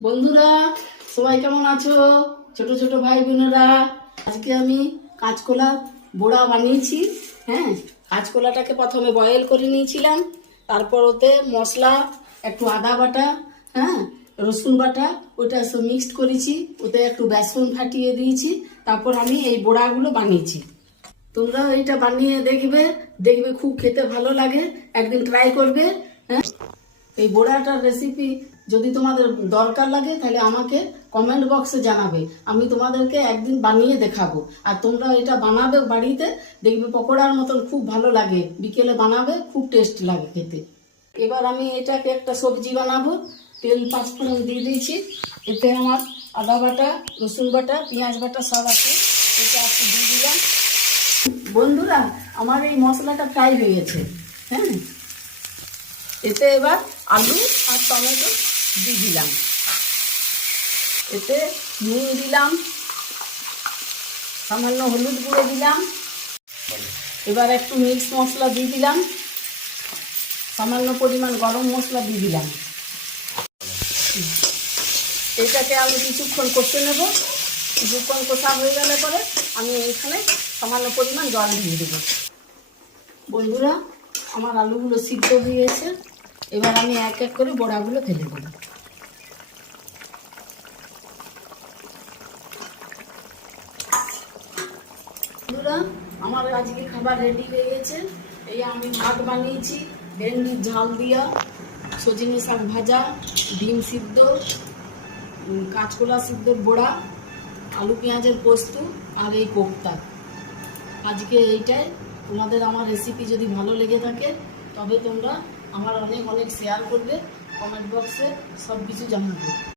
বন্ধুরা, সবাই কেমন আছো? ছোট ছোট ভাই বোনেরা, আজকে আমি কাঁচকলা বড়া বানিয়েছি। হ্যাঁ, কাঁচকলাটাকে প্রথমে বয়েল করে নিয়েছিলাম, তারপর ওতে মশলা, একটু আদা বাটা, হ্যাঁ, রসুন বাটা, ওটা সব মিক্সড করেছি, ওতে একটু বেসন ফাটিয়ে দিয়েছি, তারপর আমি এই বড়াগুলো বানিয়েছি। তোমরা এইটা বানিয়ে দেখবে, দেখবে খুব খেতে ভালো লাগে, একদিন ট্রাই করবে। হ্যাঁ, এই বড়াটার রেসিপি যদি তোমাদের দরকার লাগে তাহলে আমাকে কমেন্ট বক্সে জানাবে, আমি তোমাদেরকে একদিন বানিয়ে দেখাবো। আর তোমরা এটা বানাবে বাড়িতে, দেখবে পকোড়ার মতন খুব ভালো লাগে, বিকেলে বানাবে, খুব টেস্ট লাগে খেতে। এবার আমি এটাকে একটা সবজি বানাবো। তেল পাঁচফোড়ন দিয়ে দিয়েছি, এতে আমার আদা বাটা, রসুন বাটা, পেঁয়াজ বাটা সব আছে, এটা একটু দিয়ে দিলাম। বন্ধুরা, আমার এই মশলাটা ফ্রাই হয়ে গেছে। হ্যাঁ, এতে এবার আলু আর টমেটো দিয়ে দিলাম, এতে নুন দিলাম, সামান্য হলুদ গুঁড়ো দিলাম, এবার একটু মিক্স মশলা দিয়ে দিলাম, সামান্য পরিমাণ গরম মশলা দিয়ে দিলাম। এটাকে আমি কিছুক্ষণ কষে নেব। কিছুক্ষণ কষা হয়ে গেলে পরে আমি এখানে সামান্য পরিমাণ জল দিয়ে দেবো। বন্ধুরা, আমার আলুগুলো সিদ্ধ হয়ে গেছে, এবার আমি এক এক করে বড়াগুলো ফেলে দেব। বন্ধুরা, আমার আজকে খাবার রেডি হয়ে গেছে। এই আমি ভাত বানিয়েছি, ভেন্ডির ঝাল দিয়া, সজনে শাক ভাজা, ডিম সিদ্ধ, কাঁচকলা সিদ্ধর বড়া, আলু পেঁয়াজের পোস্ত আর এই কোপ্তা। আজকে এইটাই। তোমাদের আমার রেসিপি যদি ভালো লেগে থাকে তবে তোমরা আমার অনেক অনেক শেয়ার করবে, কমেন্ট বক্সে সব কিছু জানাবে।